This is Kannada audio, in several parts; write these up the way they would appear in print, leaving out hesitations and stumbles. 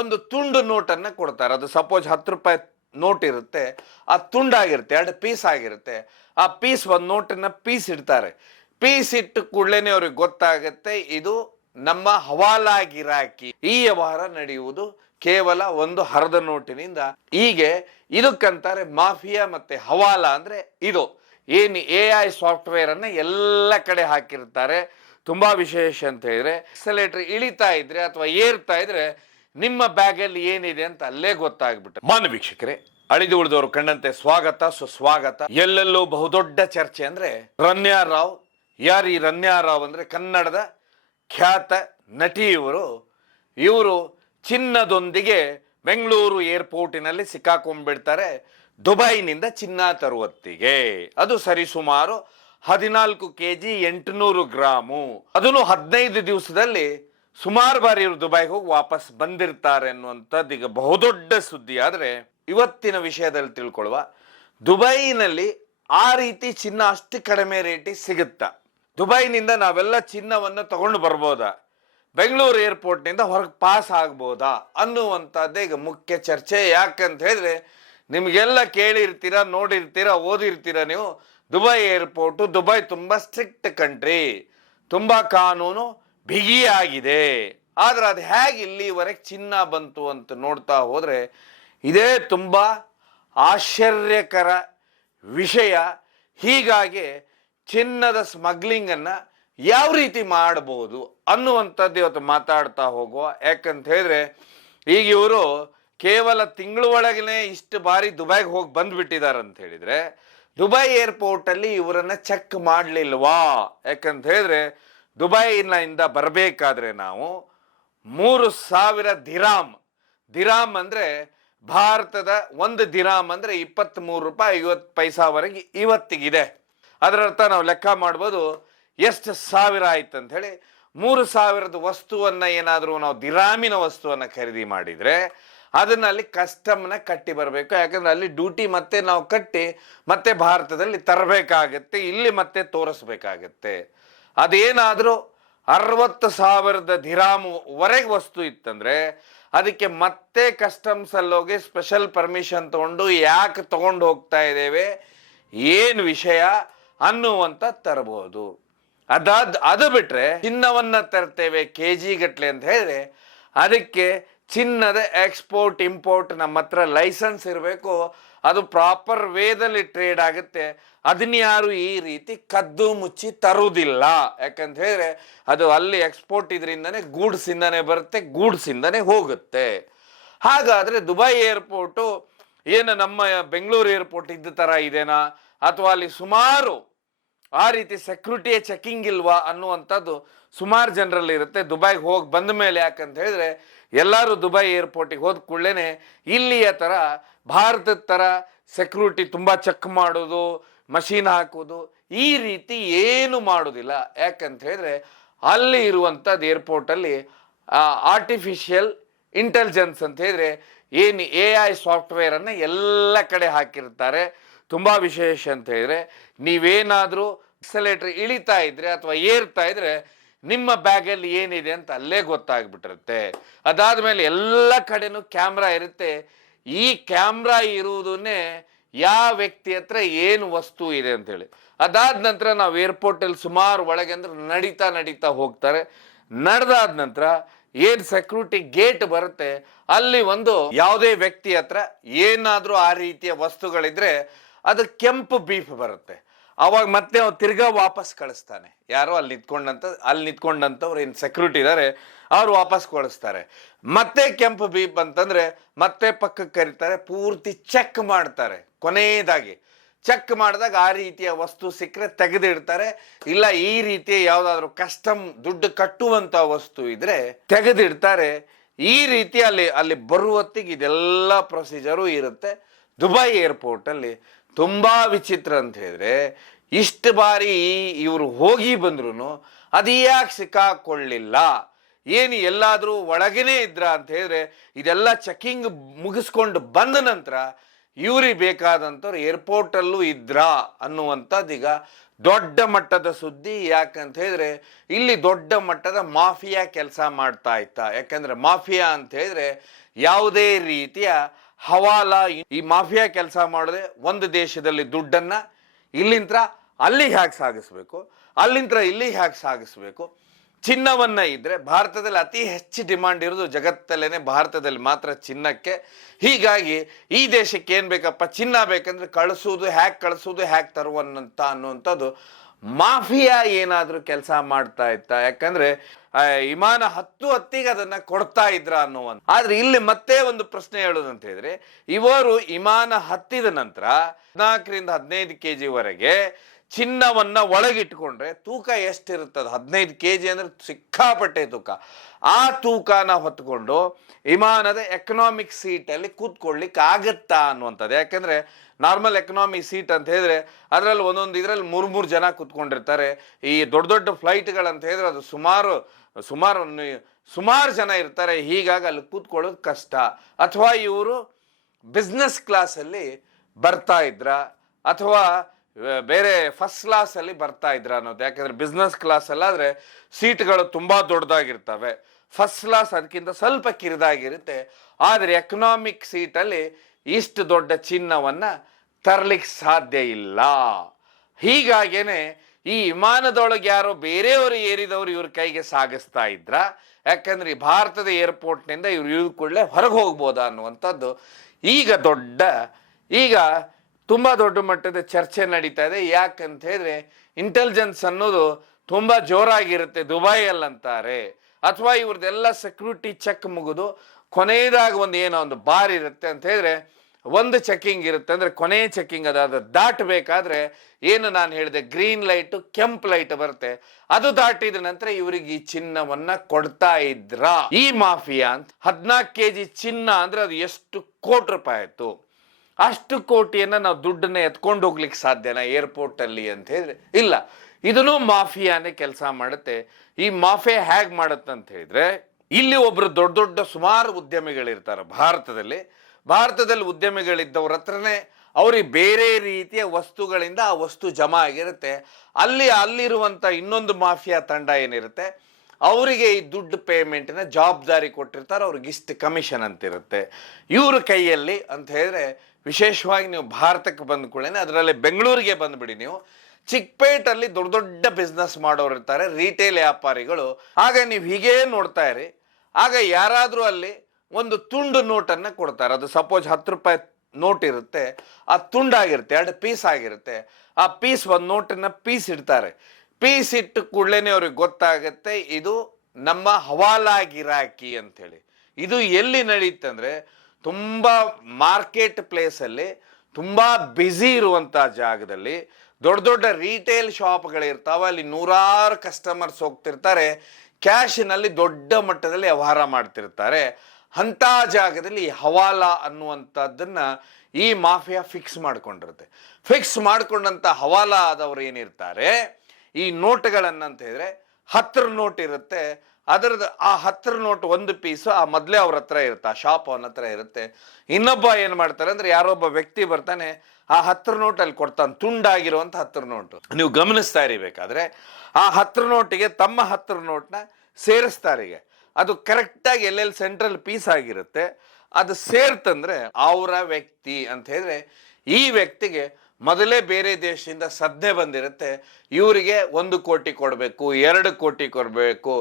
ಒಂದು ತುಂಡು ನೋಟನ್ನು ಕೊಡ್ತಾರೆ. ಅದು ಸಪೋಸ್ 10 ರೂಪಾಯಿ ನೋಟ್ ಇರುತ್ತೆ, ಆ ತುಂಡಾಗಿರುತ್ತೆ, 2 ಪೀಸ್ ಆಗಿರುತ್ತೆ. ಆ ಪೀಸ್ ಒಂದು ನೋಟನ್ನ ಪೀಸ್ ಇಡ್ತಾರೆ. ಪೀಸ್ ಇಟ್ಟು ಕೂಡಲೇ ಅವ್ರಿಗೆ ಗೊತ್ತಾಗುತ್ತೆ ಇದು ನಮ್ಮ ಹವಾಲಾ ಗಿರಾಕಿ, ಈ ವ್ಯವಹಾರ ನಡೆಯುವುದು ಕೇವಲ ಒಂದು ಹರದ ನೋಟಿನಿಂದ. ಹೀಗೆ ಇದಕ್ಕಂತಾರೆ ಮಾಫಿಯಾ ಮತ್ತೆ ಹವಾಲಾ. ಅಂದ್ರೆ ಇದು ಏನು AI ಸಾಫ್ಟ್ವೇರ್ ಅನ್ನ ಎಲ್ಲ ಕಡೆ ಹಾಕಿರ್ತಾರೆ. ತುಂಬಾ ವಿಶೇಷ ಅಂತ ಹೇಳಿದ್ರೆ ಎಕ್ಸಲೇಟರ್ ಇಳಿತಾ ಇದ್ರೆ ಅಥವಾ ಏರ್ತಾ ಇದ್ರೆ ನಿಮ್ಮ ಬ್ಯಾಗಲ್ಲಿ ಏನಿದೆ ಅಂತ ಅಲ್ಲೇ ಗೊತ್ತಾಗ್ಬಿಟ್ಟು. ಮಾನ್ಯ ವೀಕ್ಷಕರೇ, ಅಳಿದು ಉಳಿದವರು ಕಂಡಂತೆ ಸ್ವಾಗತ ಸುಸ್ವಾಗತ. ಎಲ್ಲೆಲ್ಲೂ ಬಹುದೊಡ್ಡ ಚರ್ಚೆ ಅಂದ್ರೆ ರನ್ಯಾ ರಾವ್. ಯಾರು ಈ ರನ್ಯಾ ರಾವ್ ಅಂದ್ರೆ ಕನ್ನಡದ ಖ್ಯಾತ ನಟಿ. ಇವರು ಚಿನ್ನದೊಂದಿಗೆ ಬೆಂಗಳೂರು ಏರ್ಪೋರ್ಟಿನಲ್ಲಿ ಸಿಕ್ಕಾಕೊಂಡ್ಬಿಡ್ತಾರೆ ದುಬೈನಿಂದ ಚಿನ್ನ ತರುವತ್ತಿಗೆ. ಅದು ಸರಿಸುಮಾರು 14 kg 800 ಗ್ರಾಮು. ಅದನ್ನು 15 ದಿವಸದಲ್ಲಿ ಸುಮಾರು ಬಾರಿ ಇವರು ದುಬೈಗೆ ಹೋಗಿ ವಾಪಸ್ ಬಂದಿರ್ತಾರೆ ಅನ್ನುವಂಥದ್ದು ಈಗ ಬಹುದೊಡ್ಡ ಸುದ್ದಿ. ಆದರೆ ಇವತ್ತಿನ ವಿಷಯದಲ್ಲಿ ತಿಳ್ಕೊಳ್ಳುವ, ದುಬೈನಲ್ಲಿ ಆ ರೀತಿ ಚಿನ್ನ ಅಷ್ಟು ಕಡಿಮೆ ರೇಟಿಗೆ ಸಿಗುತ್ತಾ? ದುಬೈನಿಂದ ನಾವೆಲ್ಲ ಚಿನ್ನವನ್ನು ತಗೊಂಡು ಬರ್ಬೋದಾ? ಬೆಂಗಳೂರು ಏರ್ಪೋರ್ಟ್ನಿಂದ ಹೊರಗೆ ಪಾಸ್ ಆಗ್ಬೋದಾ ಅನ್ನುವಂಥದ್ದೇ ಈಗ ಮುಖ್ಯ ಚರ್ಚೆ. ಯಾಕಂತ ಹೇಳಿದ್ರೆ ನಿಮಗೆಲ್ಲ ಕೇಳಿರ್ತೀರ, ನೋಡಿರ್ತೀರ, ಓದಿರ್ತೀರ ನೀವು. ದುಬೈ ಏರ್ಪೋರ್ಟು, ದುಬೈ ತುಂಬ ಸ್ಟ್ರಿಕ್ಟ್ ಕಂಟ್ರಿ, ತುಂಬ ಕಾನೂನು ಬಿಗಿಯಾಗಿದೆ. ಆದ್ರೆ ಅದು ಹೇಗೆ ಇಲ್ಲಿವರೆಗೆ ಚಿನ್ನ ಬಂತು ಅಂತ ನೋಡ್ತಾ ಹೋದ್ರೆ ಇದೇ ತುಂಬ ಆಶ್ಚರ್ಯಕರ ವಿಷಯ. ಹೀಗಾಗಿ ಚಿನ್ನದ ಸ್ಮಗ್ಲಿಂಗನ್ನು ಯಾವ ರೀತಿ ಮಾಡಬಹುದು ಅನ್ನುವಂಥದ್ದು ಇವತ್ತು ಮಾತಾಡ್ತಾ ಹೋಗುವ. ಯಾಕಂತ ಹೇಳಿದ್ರೆ ಈಗ ಇವರು ಕೇವಲ ತಿಂಗಳ ಒಳಗನೆ ಇಷ್ಟು ಬಾರಿ ದುಬೈಗೆ ಹೋಗಿ ಬಂದ್ಬಿಟ್ಟಿದ್ದಾರೆ ಅಂತ ಹೇಳಿದ್ರೆ ದುಬೈ ಏರ್ಪೋರ್ಟಲ್ಲಿ ಇವರನ್ನ ಚೆಕ್ ಮಾಡಲಿಲ್ವಾ? ಯಾಕಂತ ಹೇಳಿದ್ರೆ ದುಬೈನಿಂದ ಬರಬೇಕಾದ್ರೆ ನಾವು 3000 ದಿರಾಮ್ ಅಂದ್ರೆ ಭಾರತದ 1 ದಿರಾಮ್ ಅಂದ್ರೆ 23 ರೂಪಾಯಿ 50 ಪೈಸಾವರೆಗೆ ಇವತ್ತಿಗಿದೆ. ಅದರರ್ಥ ನಾವು ಲೆಕ್ಕ ಮಾಡ್ಬೋದು ಎಷ್ಟು ಸಾವಿರ ಆಯ್ತು ಅಂತ ಹೇಳಿ. 3000ದ ವಸ್ತುವನ್ನ ಏನಾದರೂ ನಾವು ದಿರಾಮಿನ ವಸ್ತುವನ್ನ ಖರೀದಿ ಮಾಡಿದ್ರೆ ಅದನ್ನ ಅಲ್ಲಿ ಕಸ್ಟಮ್ನ ಕಟ್ಟಿ ಬರಬೇಕು. ಯಾಕಂದ್ರೆ ಅಲ್ಲಿ ಡ್ಯೂಟಿ ಮತ್ತೆ ನಾವು ಕಟ್ಟಿ ಮತ್ತೆ ಭಾರತದಲ್ಲಿ ತರಬೇಕಾಗತ್ತೆ, ಇಲ್ಲಿ ಮತ್ತೆ ತೋರಿಸ್ಬೇಕಾಗತ್ತೆ. ಅದೇನಾದರೂ 60,000 ದಿರಾಮ್ವರೆಗೆ ವಸ್ತು ಇತ್ತಂದ್ರೆ ಅದಕ್ಕೆ ಮತ್ತೆ ಕಸ್ಟಮ್ಸ್ ಅಲ್ಲೋಗಿ ಸ್ಪೆಷಲ್ ಪರ್ಮಿಷನ್ ತಗೊಂಡು ಯಾಕೆ ತಗೊಂಡು ಹೋಗ್ತಾ ಇದ್ದೇವೆ, ಏನು ವಿಷಯ ಅನ್ನುವಂತ ತರಬಹುದು. ಅದು ಬಿಟ್ರೆ ಚಿನ್ನವನ್ನ ತರ್ತೇವೆ KG ಗಟ್ಲೆ ಅಂತ ಹೇಳಿದ್ರೆ ಅದಕ್ಕೆ ಚಿನ್ನದ ಎಕ್ಸ್ಪೋರ್ಟ್ ಇಂಪೋರ್ಟ್ ನಮ್ಮ ಹತ್ರ ಲೈಸೆನ್ಸ್ ಇರಬೇಕು. ಅದು ಪ್ರಾಪರ್ ವೇದಲ್ಲಿ ಟ್ರೇಡ್ ಆಗುತ್ತೆ. ಅದನ್ನ ಯಾರು ಈ ರೀತಿ ಕದ್ದು ಮುಚ್ಚಿ ತರುವುದಿಲ್ಲ. ಯಾಕಂತ ಹೇಳಿದ್ರೆ ಅದು ಅಲ್ಲಿ ಎಕ್ಸ್ಪೋರ್ಟ್ ಇದರಿಂದನೇ ಗೂಡ್ಸ್ ಇಂದಾನೆ ಬರುತ್ತೆ, ಗೂಡ್ಸ್ ಇಂದಾನೆ ಹೋಗುತ್ತೆ. ಹಾಗಾದ್ರೆ ದುಬೈ ಏರ್ಪೋರ್ಟು ಏನು ನಮ್ಮ ಬೆಂಗಳೂರು ಏರ್ಪೋರ್ಟ್ ಇದ್ದ ತರ ಇದೆನಾ, ಅಥವಾ ಅಲ್ಲಿ ಸುಮಾರು ಆ ರೀತಿ ಸೆಕ್ಯೂರಿಟಿಯ ಚೆಕಿಂಗ್ ಇಲ್ವಾ ಅನ್ನುವಂಥದ್ದು ಸುಮಾರು ಜನರಲ್ಲಿ ಇರುತ್ತೆ ದುಬೈಗೆ ಹೋಗಿ ಬಂದ ಮೇಲೆ. ಯಾಕಂತ ಹೇಳಿದ್ರೆ ಎಲ್ಲರೂ ದುಬೈ ಏರ್ಪೋರ್ಟಿಗೆ ಹೋದ ಕೂಡಲೇ ಇಲ್ಲಿಯ ಥರ ಭಾರತದ ಥರ ಸೆಕ್ಯೂರಿಟಿ ತುಂಬ ಚೆಕ್ ಮಾಡೋದು, ಮಷೀನ್ ಹಾಕೋದು ಈ ರೀತಿ ಏನು ಮಾಡೋದಿಲ್ಲ. ಯಾಕಂತ ಹೇಳಿದ್ರೆ ಅಲ್ಲಿ ಇರುವಂಥದ್ದು ಏರ್ಪೋರ್ಟಲ್ಲಿ ಆರ್ಟಿಫಿಷಿಯಲ್ ಇಂಟೆಲಿಜೆನ್ಸ್ ಅಂತ ಹೇಳಿದ್ರೆ ಏನು AI ಸಾಫ್ಟ್ವೇರನ್ನು ಎಲ್ಲ ಕಡೆ ಹಾಕಿರ್ತಾರೆ. ತುಂಬ ವಿಶೇಷ ಅಂತ ಹೇಳಿದ್ರೆ ನೀವೇನಾದರೂ ಎಕ್ಸಲೇಟರ್ ಇಳಿತಾ ಇದ್ರೆ ಅಥವಾ ಏರ್ತಾ ಇದ್ರೆ ನಿಮ್ಮ ಬ್ಯಾಗಲ್ಲಿ ಏನಿದೆ ಅಂತ ಅಲ್ಲೇ ಗೊತ್ತಾಗ್ಬಿಟ್ಟಿರುತ್ತೆ. ಅದಾದ್ಮೇಲೆ ಎಲ್ಲ ಕಡೆನೂ ಕ್ಯಾಮ್ರಾ ಇರುತ್ತೆ. ಈ ಕ್ಯಾಮ್ರಾ ಇರುವುದನ್ನೇ ಯಾವ ವ್ಯಕ್ತಿ ಹತ್ರ ಏನು ವಸ್ತು ಇದೆ ಅಂತ ಹೇಳಿ. ಅದಾದ ನಂತರ ನಾವು ಏರ್ಪೋರ್ಟಲ್ಲಿ ಸುಮಾರು ಒಳಗೆ ಅಂದ್ರೆ ನಡೀತಾ ಹೋಗ್ತಾರೆ. ನಡೆದಾದ ನಂತರ ಏನ್ ಸೆಕ್ಯೂರಿಟಿ ಗೇಟ್ ಬರುತ್ತೆ ಅಲ್ಲಿ ಒಂದು ಯಾವುದೇ ವ್ಯಕ್ತಿ ಹತ್ರ ಏನಾದ್ರೂ ಆ ರೀತಿಯ ವಸ್ತುಗಳಿದ್ರೆ ಅದು ಕೆಂಪು ಬೀಫ್ ಬರುತ್ತೆ. ಅವಾಗ ಮತ್ತೆ ಅವ್ರು ತಿರ್ಗಾ ವಾಪಸ್ ಕಳಿಸ್ತಾನೆ. ಯಾರೋ ಅಲ್ಲಿ ನಿಂತ್ಕೊಂಡಂತವ್ರು ಏನು ಸೆಕ್ಯೂರಿಟಿ ಇದ್ದಾರೆ ಅವ್ರು ವಾಪಸ್ ಕಳಿಸ್ತಾರೆ. ಮತ್ತೆ ಕೆಂಪು ಬೀಪ್ ಅಂತಂದ್ರೆ ಮತ್ತೆ ಪಕ್ಕಕ್ಕೆ ಕರೀತಾರೆ, ಪೂರ್ತಿ ಚೆಕ್ ಮಾಡ್ತಾರೆ. ಕೊನೆಯದಾಗಿ ಚೆಕ್ ಮಾಡಿದಾಗ ಆ ರೀತಿಯ ವಸ್ತು ಸಿಕ್ಕರೆ ತೆಗೆದಿಡ್ತಾರೆ. ಇಲ್ಲ ಈ ರೀತಿಯ ಯಾವುದಾದ್ರೂ ಕಸ್ಟಮ್ ದುಡ್ಡು ಕಟ್ಟುವಂತ ವಸ್ತು ಇದ್ರೆ ತೆಗೆದಿಡ್ತಾರೆ. ಈ ರೀತಿ ಅಲ್ಲಿ ಬರುವತ್ತಿಗೆ ಇದೆಲ್ಲ ಪ್ರೊಸೀಜರು ಇರುತ್ತೆ. ದುಬೈ ಏರ್ಪೋರ್ಟ್ ಅಲ್ಲಿ ತುಂಬಾ ವಿಚಿತ್ರ ಅಂತ ಹೇಳಿದ್ರೆ ಇಷ್ಟು ಬಾರಿ ಇವರು ಹೋಗಿ ಬಂದ್ರು ಅದು ಯಾಕೆ ಸಿಕ್ಕಾಕೊಳ್ಳಿಲ್ಲ, ಏನು ಎಲ್ಲಾದ್ರೂ ಒಳಗೇನೆ ಇದ್ರ ಅಂತ ಹೇಳಿದ್ರೆ ಇದೆಲ್ಲ ಚೆಕಿಂಗ್ ಮುಗಿಸ್ಕೊಂಡು ಬಂದ ನಂತರ ಇವ್ರಿಗೆ ಬೇಕಾದಂಥವ್ರು ಏರ್ಪೋರ್ಟಲ್ಲೂ ಇದ್ರಾ ಅನ್ನುವಂಥದ್ದು ಈಗ ದೊಡ್ಡ ಮಟ್ಟದ ಸುದ್ದಿ. ಯಾಕಂತ ಹೇಳಿದ್ರೆ ಇಲ್ಲಿ ದೊಡ್ಡ ಮಟ್ಟದ ಮಾಫಿಯಾ ಕೆಲಸ ಮಾಡ್ತಾ ಇತ್ತ. ಯಾಕಂದ್ರೆ ಮಾಫಿಯಾ ಅಂತ ಹೇಳಿದ್ರೆ ಯಾವುದೇ ರೀತಿಯ ಹವಾಲ, ಈ ಮಾಫಿಯಾ ಕೆಲಸ ಮಾಡದೆ ಒಂದು ದೇಶದಲ್ಲಿ ದುಡ್ಡನ್ನ ಇಲ್ಲಿಂದ ಅಲ್ಲಿಗೆ ಹೇಗೆ ಸಾಗಿಸ್ಬೇಕು, ಅಲ್ಲಿಂದ ಇಲ್ಲಿಗೆ ಹೇಗೆ ಸಾಗಿಸ್ಬೇಕು. ಚಿನ್ನವನ್ನ ಇದ್ರೆ ಭಾರತದಲ್ಲಿ ಅತಿ ಹೆಚ್ಚು ಡಿಮಾಂಡ್ ಇರೋದು ಜಗತ್ತಲ್ಲೇನೆ ಭಾರತದಲ್ಲಿ ಮಾತ್ರ ಚಿನ್ನಕ್ಕೆ. ಹೀಗಾಗಿ ಈ ದೇಶಕ್ಕೆ ಏನ್ ಬೇಕಪ್ಪ, ಚಿನ್ನ ಬೇಕಂದ್ರೆ ಕಳಿಸೋದು ಹ್ಯಾಕ್ ತರುವಂತ ಅನ್ನುವಂಥದ್ದು ಮಾಫಿಯಾ ಏನಾದ್ರೂ ಕೆಲಸ ಮಾಡ್ತಾ ಇತ್ತ. ಯಾಕಂದ್ರೆ ವಿಮಾನ ಹೊತ್ತಿಗೆ ಅದನ್ನ ಕೊಡ್ತಾ ಇದ್ರ ಅನ್ನುವಂಥ. ಆದ್ರೆ ಇಲ್ಲಿ ಮತ್ತೆ ಒಂದು ಪ್ರಶ್ನೆ ಹೇಳೋದಂತ ಹೇಳಿದ್ರೆ, ಇವರು ವಿಮಾನ ಹತ್ತಿದ ನಂತರ 14-15 kg ವರೆಗೆ ಚಿನ್ನವನ್ನ ಒಳಗಿಟ್ಕೊಂಡ್ರೆ ತೂಕ ಎಷ್ಟಿರುತ್ತದೆ? 15 kg ಅಂದ್ರೆ ಸಿಕ್ಕಾಪಟ್ಟೆ ತೂಕ. ಆ ತೂಕನ ಹೊತ್ಕೊಂಡು ವಿಮಾನದ ಎಕನಾಮಿಕ್ ಸೀಟಲ್ಲಿ ಕೂತ್ಕೊಳ್ಳಿಕ್ಕೆ ಆಗತ್ತಾ ಅನ್ನುವಂಥದ್ದು. ಯಾಕಂದ್ರೆ ನಾರ್ಮಲ್ ಎಕನಾಮಿ ಸೀಟ್ ಅಂತ ಹೇಳಿದ್ರೆ ಅದರಲ್ಲಿ ಒಂದೊಂದು ಇದರಲ್ಲಿ 3 ಜನ ಕೂತ್ಕೊಂಡಿರ್ತಾರೆ. ಈ ದೊಡ್ಡ ದೊಡ್ಡ ಫ್ಲೈಟ್ಗಳಂತ ಹೇಳಿದ್ರೆ ಅದು ಸುಮಾರು ಜನ ಇರ್ತಾರೆ. ಹೀಗಾಗಿ ಅಲ್ಲಿ ಕೂತ್ಕೊಳ್ಳೋದು ಕಷ್ಟ. ಅಥವಾ ಇವರು ಬಿಸ್ನೆಸ್ ಕ್ಲಾಸಲ್ಲಿ ಬರ್ತಾ ಇದ್ರ ಅಥವಾ ಬೇರೆ ಫಸ್ಟ್ ಕ್ಲಾಸ್ ಅಲ್ಲಿ ಬರ್ತಾ ಇದ್ರ ಅನ್ನೋದು. ಯಾಕಂದ್ರೆ ಬಿಸ್ನೆಸ್ ಕ್ಲಾಸ್ ಅಲ್ಲಾದ್ರೆ ಸೀಟ್ಗಳು ತುಂಬಾ ದೊಡ್ಡದಾಗಿರ್ತವೆ, ಫಸ್ಟ್ ಕ್ಲಾಸ್ ಅದಕ್ಕಿಂತ ಸ್ವಲ್ಪ ಕಿರಿದಾಗಿರುತ್ತೆ. ಆದ್ರೆ ಎಕನಾಮಿಕ್ ಸೀಟಲ್ಲಿ ಇಷ್ಟು ದೊಡ್ಡ ಚಿನ್ನವನ್ನ ತರ್ಲಿಕ್ಕೆ ಸಾಧ್ಯ ಇಲ್ಲ. ಹೀಗಾಗೇನೆ ಈ ವಿಮಾನದೊಳಗೆ ಯಾರೋ ಬೇರೆಯವರು ಏರಿದವರು ಇವ್ರ ಕೈಗೆ ಸಾಗಿಸ್ತಾ ಇದ್ರ. ಯಾಕಂದ್ರೆ ಈ ಭಾರತದ ಏರ್ಪೋರ್ಟ್ನಿಂದ ಇವ್ರು ಇಳಿದ ಕೂಡಲೇ ಹೊರಗೆ ಹೋಗ್ಬೋದಾ ಅನ್ನುವಂಥದ್ದು ಈಗ ತುಂಬಾ ದೊಡ್ಡ ಮಟ್ಟದ ಚರ್ಚೆ ನಡೀತಾ ಇದೆ. ಯಾಕಂತ ಹೇಳಿದ್ರೆ ಇಂಟೆಲಿಜೆನ್ಸ್ ಅನ್ನೋದು ತುಂಬಾ ಜೋರಾಗಿರುತ್ತೆ ದುಬೈಯಲ್ಲಂತಾರೆ. ಅಥವಾ ಇವ್ರದ್ದೆಲ್ಲ ಸೆಕ್ಯೂರಿಟಿ ಚೆಕ್ ಮುಗಿದು ಕೊನೆಯದಾಗ ಒಂದು ಬಾರ್ ಇರುತ್ತೆ ಅಂತ ಹೇಳಿದ್ರೆ ಒಂದು ಚೆಕಿಂಗ್ ಇರುತ್ತೆ. ಅಂದ್ರೆ ಕೊನೆ ಚೆಕಿಂಗ್ ಅದಾದ ದಾಟಬೇಕಾದ್ರೆ ಏನು ನಾನು ಹೇಳಿದೆ, ಗ್ರೀನ್ ಲೈಟ್ ಕೆಂಪು ಲೈಟ್ ಬರುತ್ತೆ, ಅದು ದಾಟಿದ ನಂತರ ಇವರಿಗೆ ಈ ಚಿನ್ನವನ್ನ ಕೊಡ್ತಾ ಇದ್ರ. ಈ ಮಾಫಿಯಾ ಅಂತ 14 kg ಚಿನ್ನ ಅಂದ್ರೆ ಅದು ಎಷ್ಟು ಕೋಟಿ ರೂಪಾಯಿ ಆಯ್ತು. ಅಷ್ಟು ಕೋಟಿಯನ್ನ ನಾವು ದುಡ್ಡನ್ನ ಎತ್ಕೊಂಡು ಹೋಗ್ಲಿಕ್ಕೆ ಸಾಧ್ಯನಾ ಏರ್ಪೋರ್ಟ್ ಅಲ್ಲಿ ಅಂತ ಹೇಳಿದ್ರೆ ಇಲ್ಲ. ಇದನ್ನು ಮಾಫಿಯಾನೇ ಕೆಲಸ ಮಾಡುತ್ತೆ. ಈ ಮಾಫಿಯಾ ಹೇಗ್ ಮಾಡುತ್ತಂತ ಹೇಳಿದ್ರೆ, ಇಲ್ಲಿ ಒಬ್ರು ದೊಡ್ಡ ಸುಮಾರು ಉದ್ಯಮಿಗಳಿರ್ತಾರೆ ಭಾರತದಲ್ಲಿ ಉದ್ಯಮಿಗಳಿದ್ದವ್ರ ಹತ್ರನೇ ಅವ್ರಿಗೆ ಬೇರೆ ರೀತಿಯ ವಸ್ತುಗಳಿಂದ ಆ ವಸ್ತು ಜಮಾ ಆಗಿರುತ್ತೆ. ಅಲ್ಲಿರುವಂತ ಇನ್ನೊಂದು ಮಾಫಿಯಾ ತಂಡ ಏನಿರುತ್ತೆ ಅವರಿಗೆ ಈ ದುಡ್ಡು ಪೇಮೆಂಟಿನ ಜವಾಬ್ದಾರಿ ಕೊಟ್ಟಿರ್ತಾರೆ. ಅವ್ರಿಗೆ ಇಷ್ಟು ಕಮಿಷನ್ ಅಂತಿರುತ್ತೆ ಇವ್ರ ಕೈಯಲ್ಲಿ ಅಂತ ಹೇಳಿದ್ರೆ. ವಿಶೇಷವಾಗಿ ನೀವು ಭಾರತಕ್ಕೆ ಬಂದ್ಕೊಳ್ಳೇನೆ, ಅದರಲ್ಲಿ ಬೆಂಗಳೂರಿಗೆ ಬಂದ್ಬಿಡಿ ನೀವು, ಚಿಕ್ಕಪೇಟಲ್ಲಿ ದೊಡ್ಡ ಬಿಸ್ನೆಸ್ ಮಾಡೋರು ಇರ್ತಾರೆ, ರಿಟೇಲ್ ವ್ಯಾಪಾರಿಗಳು. ಆಗ ನೀವು ಹೀಗೇ ನೋಡ್ತಾ ಇರಿ, ಆಗ ಯಾರಾದ್ರೂ ಅಲ್ಲಿ ಒಂದು ತುಂಡು ನೋಟನ್ನ ಕೊಡ್ತಾರೆ. ಅದು ಸಪೋಸ್ 10 ರೂಪಾಯಿ ನೋಟ್ ಇರುತ್ತೆ, ಆ ತುಂಡಾಗಿರುತ್ತೆ, 2 ಪೀಸ್ ಆಗಿರುತ್ತೆ. ಆ ಪೀಸ್ ಒಂದು ನೋಟನ್ನ ಪೀಸ್ ಇಡ್ತಾರೆ. ಪೀಸ್ ಇಟ್ಟು ಕೂಡಲೇನೆ ಅವ್ರಿಗೆ ಗೊತ್ತಾಗತ್ತೆ ಇದು ನಮ್ಮ ಹವಾಲಾ ಗಿರಾಕಿ ಅಂತೇಳಿ. ಇದು ಎಲ್ಲಿ ನಡೀತಂದ್ರೆ ತುಂಬಾ ಮಾರ್ಕೆಟ್ ಪ್ಲೇಸ್ ಅಲ್ಲಿ, ತುಂಬಾ ಬ್ಯುಸಿ ಇರುವಂತ ಜಾಗದಲ್ಲಿ ದೊಡ್ಡ ರಿಟೇಲ್ ಶಾಪ್ಗಳಿರ್ತಾವ. ಅಲ್ಲಿ ನೂರಾರು ಕಸ್ಟಮರ್ಸ್ ಹೋಗ್ತಿರ್ತಾರೆ, ಕ್ಯಾಶಿನಲ್ಲಿ ದೊಡ್ಡ ಮಟ್ಟದಲ್ಲಿ ವ್ಯವಹಾರ ಮಾಡ್ತಿರ್ತಾರೆ. ಅಂತ ಜಾಗದಲ್ಲಿ ಹವಾಲಾ ಅನ್ನುವಂಥದ್ದನ್ನ ಈ ಮಾಫಿಯಾ ಫಿಕ್ಸ್ ಮಾಡ್ಕೊಂಡಿರುತ್ತೆ. ಫಿಕ್ಸ್ ಮಾಡ್ಕೊಂಡಂತ ಹವಾಲಾ ಆದವ್ರು ಏನಿರ್ತಾರೆ, ಈ ನೋಟ್ಗಳನ್ನಂತ ಹೇಳಿದ್ರೆ 10 ನೋಟ್ ಇರುತ್ತೆ, ಅದರದ್ದು ಆ 10 ನೋಟ್ ಒಂದು ಪೀಸು ಆ ಮೊದಲೇ ಅವ್ರ ಹತ್ರ ಇರುತ್ತೆ, ಆ ಶಾಪ್ ಅವನ ಹತ್ರ ಇರುತ್ತೆ. ಇನ್ನೊಬ್ಬ ಏನ್ ಮಾಡ್ತಾರೆ ಅಂದ್ರೆ ಯಾರೊಬ್ಬ ವ್ಯಕ್ತಿ ಬರ್ತಾನೆ, ಆ 10 ನೋಟ್ ಅಲ್ಲಿ ಕೊಡ್ತಾನೆ, ತುಂಡಾಗಿರುವಂತ 10 ನೋಟು. ನೀವು ಗಮನಿಸ್ತಾ ಇರಬೇಕಾದ್ರೆ ಆ 10 ನೋಟಿಗೆ ತಮ್ಮ 10 ನೋಟ್ನ ಸೇರಿಸ್ತಾರೆ. ಅದು ಕರೆಕ್ಟಾಗಿ ಎಲ್ಲೆಲ್ಲಿ ಸೆಂಟ್ರಲ್ ಪೀಸ್ ಆಗಿರುತ್ತೆ, ಅದು ಸೇರ್ತಂದ್ರೆ ಅವರ ವ್ಯಕ್ತಿ ಅಂತ ಹೇಳಿದ್ರೆ ಈ ವ್ಯಕ್ತಿಗೆ ಮೊದಲೇ ಬೇರೆ ದೇಶದಿಂದ ಸದ್ದೆ ಬಂದಿರುತ್ತೆ. ಇವರಿಗೆ 1 ಕೋಟಿ ಕೊಡಬೇಕು, 2 ಕೋಟಿ ಕೊಡಬೇಕು,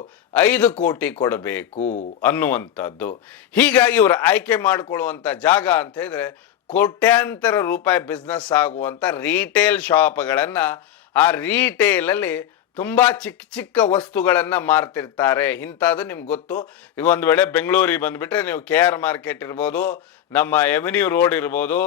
5 ಕೋಟಿ ಕೊಡಬೇಕು ಅನ್ನುವಂಥದ್ದು. ಹೀಗಾಗಿ ಇವರು ಆಯ್ಕೆ ಮಾಡಿಕೊಳ್ಳುವಂಥ ಜಾಗ ಅಂತ ಹೇಳಿದ್ರೆ ಕೋಟ್ಯಾಂತರ ರೂಪಾಯಿ ಬಿಸ್ನೆಸ್ ಆಗುವಂಥ ರಿಟೇಲ್ ಶಾಪ್ಗಳನ್ನು, ಆ ರಿಟೇಲಲ್ಲಿ ತುಂಬಾ ಚಿಕ್ಕ ವಸ್ತುಗಳನ್ನ ಮಾರ್ತಿರ್ತಾರೆ. ಇಂಥದ್ದು ನಿಮ್ಗೆ ಗೊತ್ತು. ಒಂದು ವೇಳೆ ಬೆಂಗಳೂರಿಗೆ ಬಂದ್ಬಿಟ್ರೆ ನೀವು KR ಮಾರ್ಕೆಟ್ ಇರ್ಬೋದು, ನಮ್ಮ ಎವೆನ್ಯೂ ರೋಡ್ ಇರ್ಬೋದು,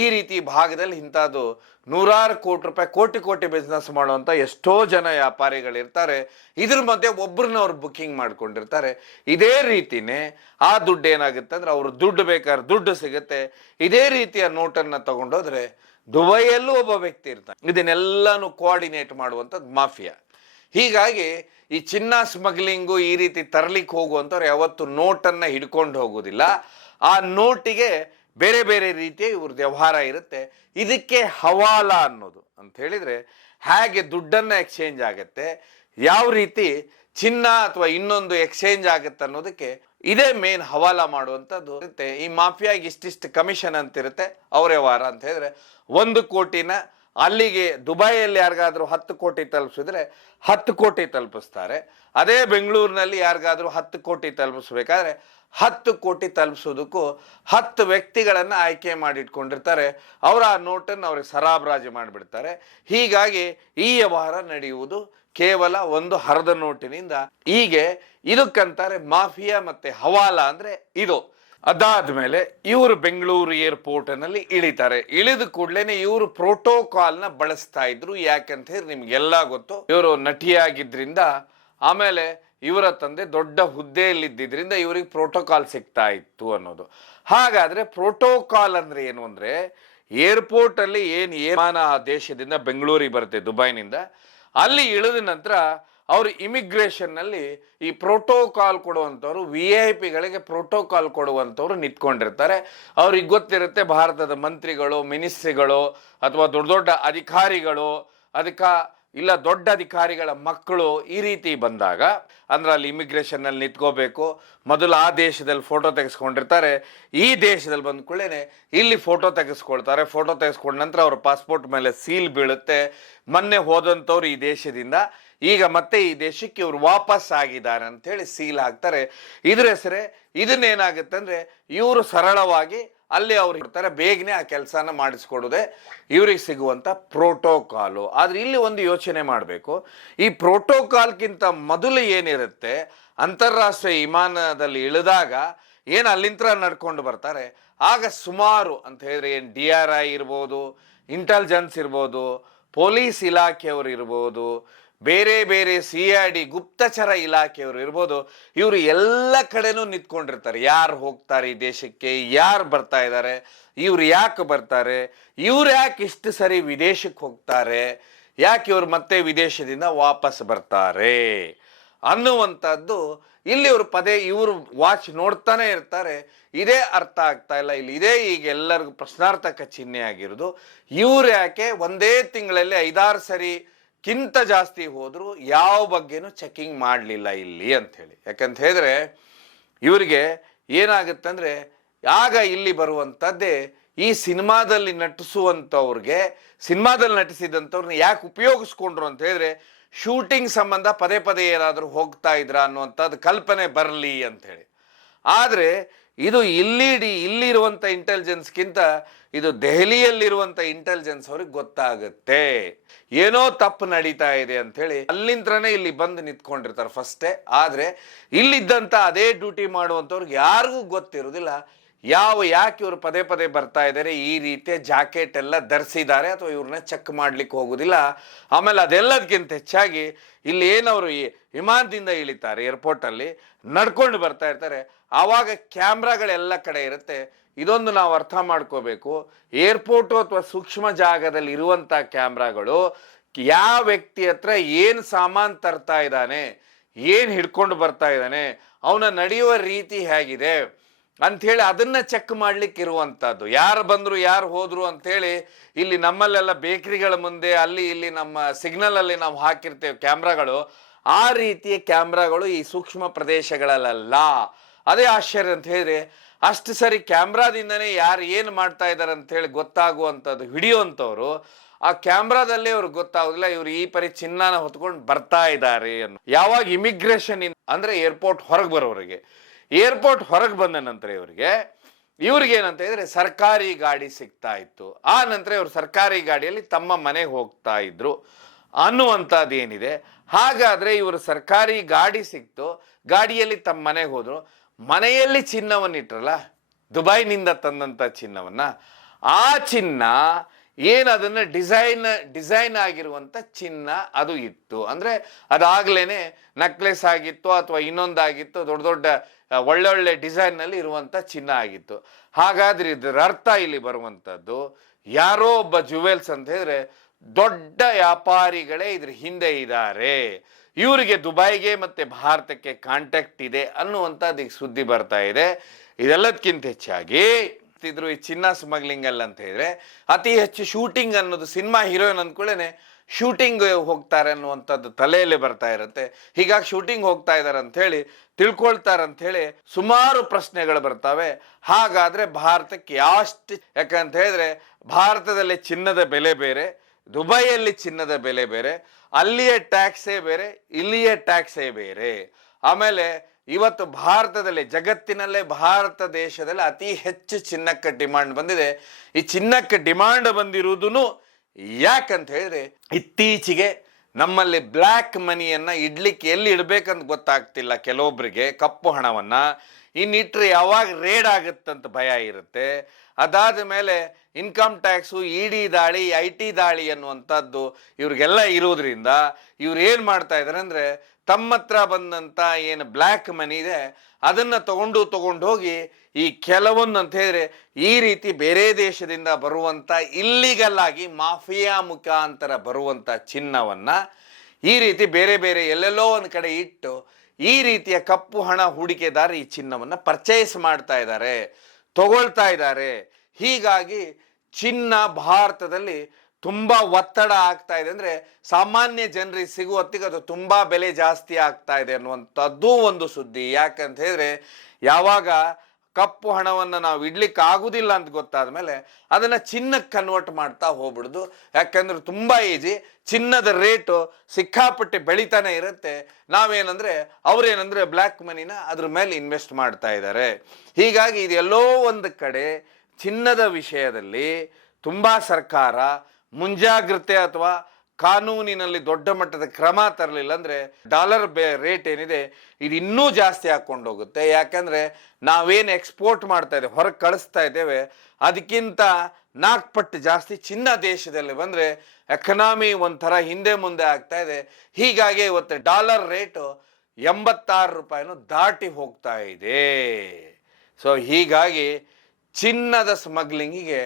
ಈ ರೀತಿ ಭಾಗದಲ್ಲಿ ಇಂಥದ್ದು ನೂರಾರು ಕೋಟಿ ರೂಪಾಯಿ ಕೋಟಿ ಬಿಸ್ನೆಸ್ ಮಾಡುವಂಥ ಎಷ್ಟೋ ಜನ ವ್ಯಾಪಾರಿಗಳಿರ್ತಾರೆ. ಇದ್ರ ಮಧ್ಯೆ ಒಬ್ಬರನ್ನ ಅವ್ರು ಬುಕ್ಕಿಂಗ್ ಮಾಡ್ಕೊಂಡಿರ್ತಾರೆ. ಇದೇ ರೀತಿನೇ ಆ ದುಡ್ಡು ಏನಾಗುತ್ತೆ ಅಂದ್ರೆ ಅವ್ರು ದುಡ್ಡು ಬೇಕಾದ್ರೆ ದುಡ್ಡು ಸಿಗುತ್ತೆ. ಇದೇ ರೀತಿಯ ನೋಟನ್ನು ತಗೊಂಡೋದ್ರೆ ದುಬೈಯಲ್ಲೂ ಒಬ್ಬ ವ್ಯಕ್ತಿ ಇರ್ತಾನೆ. ಇದನ್ನೆಲ್ಲಾನು ಕೋಆರ್ಡಿನೇಟ್ ಮಾಡುವಂಥದ್ದು ಮಾಫಿಯಾ. ಹೀಗಾಗಿ ಈ ಚಿನ್ನ ಸ್ಮಗ್ಲಿಂಗು ಈ ರೀತಿ ತರಲಿಕ್ಕೆ ಹೋಗುವಂಥವ್ರು ಯಾವತ್ತು ನೋಟನ್ನು ಹಿಡ್ಕೊಂಡು ಹೋಗೋದಿಲ್ಲ. ಆ ನೋಟಿಗೆ ಬೇರೆ ರೀತಿಯ ಇವ್ರದ್ದು ವ್ಯವಹಾರ ಇರುತ್ತೆ. ಇದಕ್ಕೆ ಹವಾಲಾ ಅನ್ನೋದು ಅಂತ ಹೇಳಿದ್ರೆ ಹೇಗೆ ದುಡ್ಡನ್ನ ಎಕ್ಸ್ಚೇಂಜ್ ಆಗುತ್ತೆ, ಯಾವ ರೀತಿ ಚಿನ್ನ ಅಥವಾ ಇನ್ನೊಂದು ಎಕ್ಸ್ಚೇಂಜ್ ಆಗುತ್ತೆ ಅನ್ನೋದಕ್ಕೆ ಇದೇ ಮೇನ್ ಹವಾಲ ಮಾಡುವಂಥದ್ದು ಇರುತ್ತೆ. ಈ ಮಾಫಿಯಾಗಿ ಇಷ್ಟಿಷ್ಟು ಕಮಿಷನ್ ಅಂತ ಇರುತ್ತೆ. ಅವರೇ ವಾರ ಅಂತ ಹೇಳಿದ್ರೆ 1 ಕೋಟಿನ ಅಲ್ಲಿಗೆ ದುಬೈಯಲ್ಲಿ ಯಾರಿಗಾದ್ರೂ 10 ಕೋಟಿ ತಲುಪಿಸಿದ್ರೆ 10 ಕೋಟಿ ತಲುಪಿಸ್ತಾರೆ. ಅದೇ ಬೆಂಗಳೂರಿನಲ್ಲಿ ಯಾರಿಗಾದ್ರೂ 10 ಕೋಟಿ ತಲುಪಿಸ್ಬೇಕಾದ್ರೆ 10 ಕೋಟಿ ತಲುಪಿಸೋದಕ್ಕೂ 10 ವ್ಯಕ್ತಿಗಳನ್ನು ಆಯ್ಕೆ ಮಾಡಿಟ್ಕೊಂಡಿರ್ತಾರೆ. ಅವರ ಆ ನೋಟನ್ನು ಅವ್ರಿಗೆ ಸರಾಬರಾಜು ಮಾಡಿಬಿಡ್ತಾರೆ. ಹೀಗಾಗಿ ಈ ವ್ಯವಹಾರ ನಡೆಯುವುದು ಕೇವಲ ಒಂದು ಹರದ ನೋಟಿನಿಂದ. ಹೀಗೆ ಇದಕ್ಕಂತಾರೆ ಮಾಫಿಯಾ ಮತ್ತೆ ಹವಾಲ ಅಂದ್ರೆ ಇದು. ಅದಾದ್ಮೇಲೆ ಇವರು ಬೆಂಗಳೂರು ಏರ್ಪೋರ್ಟ್ನಲ್ಲಿ ಇಳಿತಾರೆ. ಇಳಿದ ಕೂಡಲೇ ಇವರು ಪ್ರೋಟೋಕಾಲ್ನ ಬಳಸ್ತಾ ಇದ್ರು. ಯಾಕಂತ ಹೇಳಿ ನಿಮ್ಗೆಲ್ಲ ಗೊತ್ತು, ಇವರು ನಟಿಯಾಗಿದ್ರಿಂದ, ಆಮೇಲೆ ಇವರ ತಂದೆ ದೊಡ್ಡ ಹುದ್ದೆಯಲ್ಲಿದ್ದರಿಂದ ಇವರಿಗೆ ಪ್ರೋಟೋಕಾಲ್ ಸಿಗ್ತಾ ಇತ್ತು ಅನ್ನೋದು. ಹಾಗಾದ್ರೆ ಪ್ರೋಟೋಕಾಲ್ ಅಂದ್ರೆ ಏನು ಅಂದ್ರೆ, ಏರ್ಪೋರ್ಟ್ ಅಲ್ಲಿ ಏನು ವಿಮಾನ ಆ ದೇಶದಿಂದ ಬೆಂಗಳೂರಿಗೆ ಬರುತ್ತೆ ದುಬೈನಿಂದ, ಅಲ್ಲಿ ಇಳಿದ ನಂತರ ಅವರು ಇಮಿಗ್ರೇಷನ್ ನಲ್ಲಿ ಈ ಪ್ರೋಟೋಕಾಲ್ ಕೊಡುವಂಥವ್ರು, VIP ಗಳಿಗೆ ಪ್ರೋಟೋಕಾಲ್ ಕೊಡುವಂಥವ್ರು ನಿಂತ್ಕೊಂಡಿರ್ತಾರೆ. ಅವ್ರಿಗೆ ಗೊತ್ತಿರುತ್ತೆ ಭಾರತದ ಮಂತ್ರಿಗಳು, ಮಿನಿಸ್ಟ್ರಿಗಳು ಅಥವಾ ದೊಡ್ಡ ದೊಡ್ಡ ಅಧಿಕಾರಿಗಳು, ಇಲ್ಲ ದೊಡ್ಡ ಅಧಿಕಾರಿಗಳ ಮಕ್ಕಳು ಈ ರೀತಿ ಬಂದಾಗ ಅಂದ್ರೆ ಅಲ್ಲಿ ಇಮಿಗ್ರೇಷನ್ ನಲ್ಲಿ ನಿಂತ್ಕೋಬೇಕು. ಮೊದಲು ಆ ದೇಶದಲ್ಲಿ ಫೋಟೋ ತೆಗೆಸ್ಕೊಂಡಿರ್ತಾರೆ. ಈ ದೇಶದಲ್ಲಿ ಬಂದ ಕೂಡಲೇ ಇಲ್ಲಿ ಫೋಟೋ ತೆಗೆಸ್ಕೊಳ್ತಾರೆ. ಫೋಟೋ ತೆಗೆಸ್ಕೊಂಡ ನಂತರ ಅವ್ರ ಪಾಸ್ಪೋರ್ಟ್ ಮೇಲೆ ಸೀಲ್ ಬೀಳುತ್ತೆ. ಮೊನ್ನೆ ಹೋದಂಥವ್ರು ಈ ದೇಶದಿಂದ ಈಗ ಮತ್ತೆ ಈ ದೇಶಕ್ಕೆ ಇವ್ರು ವಾಪಸ್ ಆಗಿದ್ದಾರೆ ಅಂತ ಹೇಳಿ ಸೀಲ್ ಹಾಕ್ತಾರೆ. ಇದ್ರ ಹೆಸರೇ. ಇದನ್ನೇನಾಗುತ್ತೆ ಅಂದ್ರೆ ಇವರು ಸರಳವಾಗಿ ಅಲ್ಲಿ ಅವ್ರು ಇರ್ತಾರೆ, ಬೇಗನೆ ಆ ಕೆಲಸನ ಮಾಡಿಸ್ಕೊಡೋದೆ ಇವ್ರಿಗೆ ಸಿಗುವಂತ ಪ್ರೋಟೋಕಾಲು. ಆದ್ರೆ ಇಲ್ಲಿ ಒಂದು ಯೋಚನೆ ಮಾಡಬೇಕು, ಈ ಪ್ರೋಟೋಕಾಲ್ಗಿಂತ ಮೊದಲು ಏನಿರುತ್ತೆ, ಅಂತಾರಾಷ್ಟ್ರೀಯ ವಿಮಾನದಲ್ಲಿ ಇಳಿದಾಗ ಏನು ಅಲ್ಲಿಂದ ನಡ್ಕೊಂಡು ಬರ್ತಾರೆ, ಆಗ ಸುಮಾರು ಅಂತ ಹೇಳಿದ್ರೆ ಏನು DRI ಇರ್ಬೋದು, ಇಂಟೆಲಿಜೆನ್ಸ್ ಇರ್ಬೋದು, ಪೊಲೀಸ್ ಇಲಾಖೆಯವರು ಇರ್ಬೋದು, ಬೇರೆ ಬೇರೆ CID ಗುಪ್ತಚರ ಇಲಾಖೆಯವರು ಇರ್ಬೋದು, ಇವರು ಎಲ್ಲ ಕಡೆನೂ ನಿಂತ್ಕೊಂಡಿರ್ತಾರೆ. ಯಾರು ಹೋಗ್ತಾರೆ ಈ ದೇಶಕ್ಕೆ, ಯಾರು ಬರ್ತಾ ಇದ್ದಾರೆ, ಇವ್ರು ಯಾಕೆ ಬರ್ತಾರೆ, ಇವ್ರು ಯಾಕೆ ಇಷ್ಟು ಸರಿ ವಿದೇಶಕ್ಕೆ ಹೋಗ್ತಾರೆ, ಯಾಕೆ ಇವ್ರು ಮತ್ತೆ ವಿದೇಶದಿಂದ ವಾಪಸ್ ಬರ್ತಾರೆ ಅನ್ನುವಂಥದ್ದು ಇಲ್ಲಿ ಇವರು ಇವರು ವಾಚ್ ನೋಡ್ತಾನೆ ಇರ್ತಾರೆ. ಇದೇ ಅರ್ಥ ಆಗ್ತಾ ಇಲ್ಲ ಇಲ್ಲಿ. ಇದೇ ಈಗ ಎಲ್ಲರಿಗೂ ಪ್ರಶ್ನಾರ್ಥಕ ಚಿಹ್ನೆ ಆಗಿರೋದು. ಇವ್ರು ಯಾಕೆ ಒಂದೇ ತಿಂಗಳಲ್ಲಿ 5-6 ಸರಿ ಕಿಂತ ಜಾಸ್ತಿ ಹೋದ್ರು ಯಾವ ಬಗ್ಗೆನೂ ಚೆಕಿಂಗ್ ಮಾಡಲಿಲ್ಲ ಇಲ್ಲಿ ಅಂತ ಹೇಳಿ. ಯಾಕಂತ ಹೇಳಿದ್ರೆ ಇವರಿಗೆ ಏನಾಗುತ್ತಂದ್ರೆ ಆಗ ಇಲ್ಲಿ ಬರುವಂಥದ್ದೇ ಈ ಸಿನಿಮಾದಲ್ಲಿ ನಟಿಸುವಂಥವ್ರಿಗೆ, ಸಿನಿಮಾದಲ್ಲಿ ನಟಿಸಿದಂಥವ್ರನ್ನ ಯಾಕೆ ಉಪಯೋಗಿಸ್ಕೊಂಡ್ರು ಅಂತ ಹೇಳಿದ್ರೆ ಶೂಟಿಂಗ್ ಸಂಬಂಧ ಪದೇ ಪದೇ ಏನಾದರೂ ಹೋಗ್ತಾ ಇದ್ರ ಅನ್ನುವಂಥದ್ದು ಕಲ್ಪನೆ ಬರಲಿ ಅಂತ ಹೇಳಿ. ಆದರೆ ಇದು ಇಲ್ಲಿರುವಂಥ ಇಂಟೆಲಿಜೆನ್ಸ್ಗಿಂತ ಇದು ದೆಹಲಿಯಲ್ಲಿರುವಂಥ ಇಂಟೆಲಿಜೆನ್ಸ್ ಅವ್ರಿಗೆ ಗೊತ್ತಾಗುತ್ತೆ ಏನೋ ತಪ್ಪು ನಡೀತಾ ಇದೆ ಅಂತ ಹೇಳಿ. ಅಲ್ಲಿಂತ್ರನೇ ಇಲ್ಲಿ ಬಂದು ನಿಂತ್ಕೊಂಡಿರ್ತಾರೆ ಫಸ್ಟೇ. ಆದರೆ ಇಲ್ಲಿದ್ದಂಥ ಅದೇ ಡ್ಯೂಟಿ ಮಾಡುವಂಥವ್ರಿಗೆ ಯಾರಿಗೂ ಗೊತ್ತಿರೋದಿಲ್ಲ ಯಾಕೆ ಇವರು ಪದೇ ಪದೇ ಬರ್ತಾ ಇದ್ದಾರೆ, ಈ ರೀತಿಯ ಜಾಕೆಟ್ ಎಲ್ಲ ಧರಿಸಿದ್ದಾರೆ ಅಥವಾ ಇವ್ರನ್ನ ಚೆಕ್ ಮಾಡ್ಲಿಕ್ಕೆ ಹೋಗುದಿಲ್ಲ. ಆಮೇಲೆ ಅದೆಲ್ಲದಕ್ಕಿಂತ ಹೆಚ್ಚಾಗಿ ಇಲ್ಲಿ ಏನವರು ಈ ವಿಮಾನದಿಂದ ಇಳಿತಾರೆ, ಏರ್ಪೋರ್ಟಲ್ಲಿ ನಡ್ಕೊಂಡು ಬರ್ತಾ ಇರ್ತಾರೆ, ಆವಾಗ ಕ್ಯಾಮ್ರಾಗಳೆಲ್ಲ ಕಡೆ ಇರುತ್ತೆ. ಇದೊಂದು ನಾವು ಅರ್ಥ ಮಾಡ್ಕೋಬೇಕು. ಏರ್ಪೋರ್ಟು ಅಥವಾ ಸೂಕ್ಷ್ಮ ಜಾಗದಲ್ಲಿ ಇರುವಂಥ ಕ್ಯಾಮ್ರಾಗಳು ಯಾವ ವ್ಯಕ್ತಿ ಹತ್ರ ಏನು ಸಾಮಾನು ತರ್ತಾ ಇದ್ದಾನೆ, ಏನು ಹಿಡ್ಕೊಂಡು ಬರ್ತಾ ಇದ್ದಾನೆ, ಅವನ ನಡೆಯುವ ರೀತಿ ಹೇಗಿದೆ ಅಂಥೇಳಿ ಅದನ್ನ ಚೆಕ್ ಮಾಡ್ಲಿಕ್ಕೆ ಇರುವಂಥದ್ದು. ಯಾರು ಬಂದ್ರು ಯಾರು ಹೋದ್ರು ಅಂಥೇಳಿ ಇಲ್ಲಿ ನಮ್ಮಲ್ಲೆಲ್ಲ ಬೇಕರಿಗಳ ಮುಂದೆ ಅಲ್ಲಿ ಇಲ್ಲಿ ನಮ್ಮ ಸಿಗ್ನಲ್ ಅಲ್ಲಿ ನಾವು ಹಾಕಿರ್ತೇವೆ ಕ್ಯಾಮ್ರಾಗಳು. ಆ ರೀತಿಯ ಕ್ಯಾಮ್ರಾಗಳು ಈ ಸೂಕ್ಷ್ಮ ಪ್ರದೇಶಗಳಲ್ಲ. ಅದೇ ಆಶ್ಚರ್ಯ ಅಂತ ಹೇಳಿದ್ರೆ ಅಷ್ಟು ಸರಿ ಕ್ಯಾಮ್ರಾದಿಂದನೇ ಯಾರು ಏನು ಮಾಡ್ತಾ ಇದ್ದಾರೆ ಅಂತ ಹೇಳಿ ಗೊತ್ತಾಗುವಂಥದ್ದು ಹಿಡಿಯುವಂಥವ್ರು ಆ ಕ್ಯಾಮ್ರಾದಲ್ಲೇ ಅವ್ರಿಗೆ ಗೊತ್ತಾಗೋದಿಲ್ಲ ಇವ್ರು ಈ ಪರಿ ಚಿನ್ನನ ಹೊತ್ಕೊಂಡು ಬರ್ತಾ ಇದ್ದಾರೆ ಅನ್ನೋ. ಯಾವಾಗ ಇಮಿಗ್ರೇಷನ್ ಅಂದ್ರೆ ಏರ್ಪೋರ್ಟ್ ಹೊರಗೆ ಬರೋರಿಗೆ, ಏರ್ಪೋರ್ಟ್ ಹೊರಗೆ ಬಂದ ನಂತರ ಇವ್ರಿಗೇನಂತ ಹೇಳಿದ್ರೆ ಸರ್ಕಾರಿ ಗಾಡಿ ಸಿಗ್ತಾ ಇತ್ತು. ಆ ನಂತರ ಇವರು ಸರ್ಕಾರಿ ಗಾಡಿಯಲ್ಲಿ ತಮ್ಮ ಮನೆಗೆ ಹೋಗ್ತಾ ಇದ್ರು ಅನ್ನುವಂಥದ್ದು ಏನಿದೆ. ಹಾಗಾದ್ರೆ ಇವರು ಸರ್ಕಾರಿ ಗಾಡಿ ಸಿಕ್ತು, ಗಾಡಿಯಲ್ಲಿ ತಮ್ಮ ಮನೆಗೆ ಹೋದ್ರು. ಮನೆಯಲ್ಲಿ ಚಿನ್ನವನ್ನು ಇಟ್ರಲ್ಲ, ದುಬೈನಿಂದ ತಂದಂಥ ಚಿನ್ನವನ್ನ, ಆ ಚಿನ್ನ ಏನದನ್ನ ಡಿಸೈನ್ ಆಗಿರುವಂಥ ಚಿನ್ನ ಅದು ಇತ್ತು. ಅಂದ್ರೆ ಅದಾಗ್ಲೇನೆ ನಕ್ಲೆಸ್ ಆಗಿತ್ತು ಅಥವಾ ಇನ್ನೊಂದಾಗಿತ್ತು, ದೊಡ್ಡ ದೊಡ್ಡ ಒಳ್ಳೊಳ್ಳೆ ಡಿಸೈನ್ ನಲ್ಲಿ ಇರುವಂತ ಚಿನ್ನ ಆಗಿತ್ತು. ಹಾಗಾದ್ರೆ ಇದರ ಅರ್ಥ ಇಲ್ಲಿ ಬರುವಂತದ್ದು ಯಾರೋ ಒಬ್ಬ ಜುವೆಲ್ಸ್ ಅಂತ ಹೇಳಿದ್ರೆ ದೊಡ್ಡ ವ್ಯಾಪಾರಿಗಳೇ ಇದ್ರ ಹಿಂದೆ ಇದ್ದಾರೆ, ಇವರಿಗೆ ದುಬೈಗೆ ಮತ್ತೆ ಭಾರತಕ್ಕೆ ಕಾಂಟ್ಯಾಕ್ಟ್ ಇದೆ ಅನ್ನುವಂಥದ್ದು ಈಗ ಸುದ್ದಿ ಬರ್ತಾ ಇದೆ. ಇದೆಲ್ಲದಕ್ಕಿಂತ ಹೆಚ್ಚಾಗಿ ಈ ಚಿನ್ನ ಸ್ಮಗ್ಲಿಂಗ್ ಅಲ್ಲಿ ಅಂತ ಹೇಳಿದ್ರೆ ಅತಿ ಹೆಚ್ಚು ಶೂಟಿಂಗ್ ಅನ್ನೋದು ಸಿನಿಮಾ ಹೀರೋಯಿನ್ ಅಂದ್ಕೊಳ್ಳೇನೆ ಶೂಟಿಂಗ್ ಹೋಗ್ತಾರೆ ಅನ್ನುವಂಥದ್ದು ತಲೆಯಲ್ಲಿ ಬರ್ತಾ ಇರುತ್ತೆ. ಹೀಗಾಗಿ ಶೂಟಿಂಗ್ ಹೋಗ್ತಾ ಇದ್ದಾರೆ ಅಂತ ಹೇಳಿ ತಿಳ್ಕೊಳ್ತಾರೆ ಅಂತ ಹೇಳಿ ಸುಮಾರು ಪ್ರಶ್ನೆಗಳು ಬರ್ತವೆ. ಹಾಗಾದ್ರೆ ಭಾರತಕ್ಕೆ ಯಾಷ್ಟು, ಯಾಕಂತ ಹೇಳಿದ್ರೆ ಭಾರತದಲ್ಲಿ ಚಿನ್ನದ ಬೆಲೆ ಬೇರೆ, ದುಬೈಯಲ್ಲಿ ಚಿನ್ನದ ಬೆಲೆ ಬೇರೆ, ಅಲ್ಲಿಯ ಟ್ಯಾಕ್ಸೇ ಬೇರೆ, ಇಲ್ಲಿಯ ಟ್ಯಾಕ್ಸೇ ಬೇರೆ. ಆಮೇಲೆ ಇವತ್ತು ಭಾರತದಲ್ಲಿ, ಜಗತ್ತಿನಲ್ಲೇ ಭಾರತ ದೇಶದಲ್ಲಿ ಅತಿ ಹೆಚ್ಚು ಚಿನ್ನಕ್ಕೆ ಡಿಮಾಂಡ್ ಬಂದಿದೆ. ಈ ಚಿನ್ನಕ್ಕೆ ಡಿಮಾಂಡ್ ಬಂದಿರುವುದೂ ಯಾಕಂತ ಹೇಳಿದ್ರೆ ಇತ್ತೀಚೆಗೆ ನಮ್ಮಲ್ಲಿ ಬ್ಲ್ಯಾಕ್ ಮನಿಯನ್ನ ಇಡ್ಲಿಕ್ಕೆ ಎಲ್ಲಿ ಇಡ್ಬೇಕಂತ ಗೊತ್ತಾಗ್ತಿಲ್ಲ ಕೆಲವೊಬ್ಬರಿಗೆ, ಕಪ್ಪು ಹಣವನ್ನ. ಇನ್ನಿಟ್ರೆ ಯಾವಾಗ ರೇಡ್ ಆಗುತ್ತಂತ ಭಯ ಇರುತ್ತೆ. ಅದಾದ ಮೇಲೆ ಇನ್ಕಮ್ ಟ್ಯಾಕ್ಸು, ಇಡಿ ದಾಳಿ, IT ದಾಳಿ ಅನ್ನುವಂಥದ್ದು ಇವ್ರಿಗೆಲ್ಲ ಇರೋದ್ರಿಂದ ಇವ್ರು ಏನು ಮಾಡ್ತಾ ಇದ್ದಾರೆ ಅಂದರೆ, ತಮ್ಮ ಹತ್ರ ಬಂದಂಥ ಏನು ಬ್ಲ್ಯಾಕ್ ಮನಿ ಇದೆ ಅದನ್ನು ತಗೊಂಡು ಹೋಗಿ ಈ ಕೆಲವೊಂದು ಅಂತ ಹೇಳಿದ್ರೆ ಈ ರೀತಿ ಬೇರೆ ದೇಶದಿಂದ ಬರುವಂಥ ಇಲ್ಲಿಗಲ್ ಆಗಿ ಮಾಫಿಯಾ ಮುಖಾಂತರ ಬರುವಂಥ ಚಿನ್ನವನ್ನು ಈ ರೀತಿ ಬೇರೆ ಬೇರೆ ಎಲ್ಲೆಲ್ಲೋ ಒಂದು ಕಡೆ ಇಟ್ಟು ಈ ರೀತಿಯ ಕಪ್ಪು ಹಣ ಹೂಡಿಕೆದಾರ ಈ ಚಿನ್ನವನ್ನು ಪರ್ಚೇಸ್ ಮಾಡ್ತಾ ಇದ್ದಾರೆ, ತಗೊಳ್ತಾ ಇದ್ದಾರೆ. ಹೀಗಾಗಿ ಚಿನ್ನ ಭಾರತದಲ್ಲಿ ತುಂಬ ಒತ್ತಡ ಆಗ್ತಾ ಇದೆ. ಅಂದರೆ ಸಾಮಾನ್ಯ ಜನರಿಗೆ ಸಿಗುವ ಹೊತ್ತಿಗೆ ಅದು ತುಂಬ ಬೆಲೆ ಜಾಸ್ತಿ ಆಗ್ತಾ ಇದೆ ಅನ್ನುವಂಥದ್ದು ಒಂದು ಸುದ್ದಿ. ಯಾಕಂತ ಹೇಳಿದ್ರೆ ಯಾವಾಗ ಕಪ್ಪು ಹಣವನ್ನು ನಾವು ಇಡ್ಲಿಕ್ಕೆ ಆಗುದಿಲ್ಲ ಅಂತ ಗೊತ್ತಾದ ಮೇಲೆ ಅದನ್ನು ಚಿನ್ನಕ್ಕೆ ಕನ್ವರ್ಟ್ ಮಾಡ್ತಾ ಹೋಗ್ಬಿಡ್ದು. ಯಾಕಂದ್ರೆ ತುಂಬ ಈಜಿ, ಚಿನ್ನದ ರೇಟು ಸಿಕ್ಕಾಪಟ್ಟೆ ಬೆಳಿತಾನೆ ಇರುತ್ತೆ. ನಾವೇನಂದರೆ ಅವ್ರೇನಂದರೆ ಬ್ಲ್ಯಾಕ್ ಮನಿನ ಅದ್ರ ಮೇಲೆ ಇನ್ವೆಸ್ಟ್ ಮಾಡ್ತಾ ಇದ್ದಾರೆ. ಹೀಗಾಗಿ ಇದೆಲ್ಲೋ ಒಂದು ಕಡೆ ಚಿನ್ನದ ವಿಷಯದಲ್ಲಿ ತುಂಬ ಸರ್ಕಾರ ಮುಂಜಾಗ್ರತೆ ಅಥವಾ ಕಾನೂನಿನಲ್ಲಿ ದೊಡ್ಡ ಮಟ್ಟದ ಕ್ರಮ ತರಲಿಲ್ಲ ಅಂದರೆ ಡಾಲರ್ ರೇಟ್ ಏನಿದೆ ಇದು ಇನ್ನೂ ಜಾಸ್ತಿ ಹಾಕ್ಕೊಂಡು ಹೋಗುತ್ತೆ. ಯಾಕಂದರೆ ನಾವೇನು ಎಕ್ಸ್ಪೋರ್ಟ್ ಮಾಡ್ತಾ ಇದ್ದೇವೆ, ಹೊರಗೆ ಕಳಿಸ್ತಾ ಇದ್ದೇವೆ, ಅದಕ್ಕಿಂತ 4 ಪಟ್ಟು ಜಾಸ್ತಿ ಚಿನ್ನ ದೇಶದಲ್ಲಿ ಬಂದರೆ ಎಕನಾಮಿ ಒಂಥರ ಹಿಂದೆ ಮುಂದೆ ಆಗ್ತಾ ಇದೆ. ಹೀಗಾಗಿ ಇವತ್ತು ಡಾಲರ್ ರೇಟು 86 ರೂಪಾಯಿನೂ ದಾಟಿ ಹೋಗ್ತಾ ಇದೆ. ಸೊ ಹೀಗಾಗಿ ಚಿನ್ನದ ಸ್ಮಗ್ಲಿಂಗಿಗೆ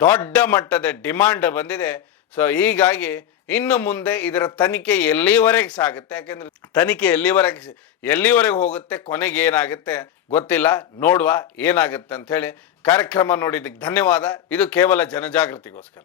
ದೊಡ್ಡ ಮಟ್ಟದ ಡಿಮಾಂಡ್ ಬಂದಿದೆ. ಸೊ ಹೀಗಾಗಿ ಇನ್ನು ಮುಂದೆ ಇದರ ತನಿಖೆ ಎಲ್ಲಿವರೆಗೆ ಸಾಗುತ್ತೆ, ಯಾಕೆಂದ್ರೆ ತನಿಖೆ ಎಲ್ಲಿವರೆಗೆ ಹೋಗುತ್ತೆ, ಕೊನೆಗೆ ಏನಾಗುತ್ತೆ ಗೊತ್ತಿಲ್ಲ. ನೋಡುವ ಏನಾಗುತ್ತೆ ಅಂತ ಹೇಳಿ. ಕಾರ್ಯಕ್ರಮ ನೋಡಿದ್ದಕ್ಕೆ ಧನ್ಯವಾದ. ಇದು ಕೇವಲ ಜನಜಾಗೃತಿಗೋಸ್ಕರ.